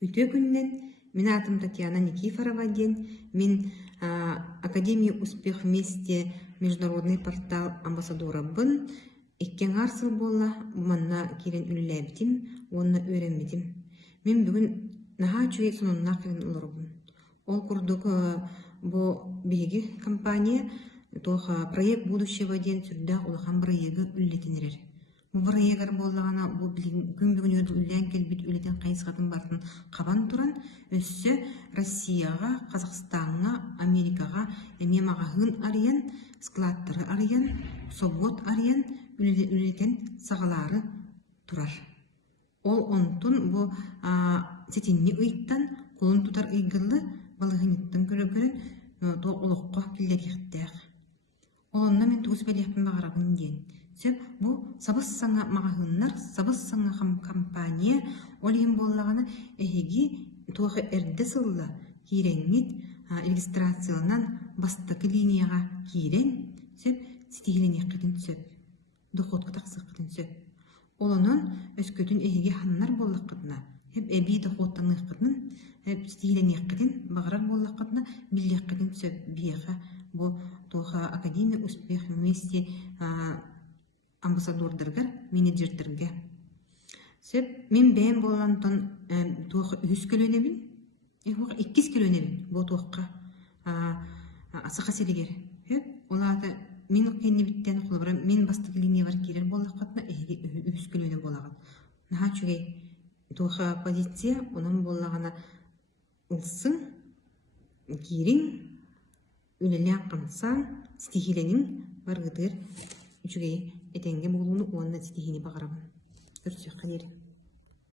Үтө күннен мен атым Татьяна Никифорова ден, мен Академия Успех вместе международный портал амбассадора бын, эккен арсыл болла, манна кирен үліләбітім, онна өремедім. Мен бүгін наха чуе сонунна қырын олырбын. Ол курдук бу биги компания тоха проект будущего ден сүрдә улахан проекты үллетенерер. Бу проекттар боллагана бу күн бүгүн үллән келбит үлетен кайсыгатын бартын кабан туран өссө Россияга, Казакстанга, Америкага эмемага хын арыян, складтары арыян, собот арыян үлетен сагалары турар. Ол онтун бу сетинни ыйттан колун тутар ыйгылы балыгыныттан көрөкөрөн то олокко киллерихтех. Онна мен туус белехпин багарабын ден. Сөп бу сабыс саңа магахыннар, сабыс саңа компания олим боллагана эһиги туга эрде сылла киренгит регистрацияланан бастакы линияга кирен сөп стигиленеккетин сөп. Доходка таксыккетин сөп. Олонун өскөтүн эһиги ханнар боллаккытына, хеп эби доходтаныккытын, хеп стигиленеккетин багарар боллаккытына биллеккетин сөп бияга бу тоха Академия Успех вместе амбассадордыргар, менеджердерге. Сөп мен бәйін болантон тоха 100 көлөнебін, 2 көлөнебін бу тоққа асықа селегер. Олады мен кенне биттен кулбара мен бастык линия бар кирер боллакатна 100 көлөнө болагат. Наха чугай тоха позиция онун боллагана ылсын кирин үлелен қансан стихиленин баргыдыр үчүгей этенге болуну уанна стихини багарабын. Көрсөк кадери.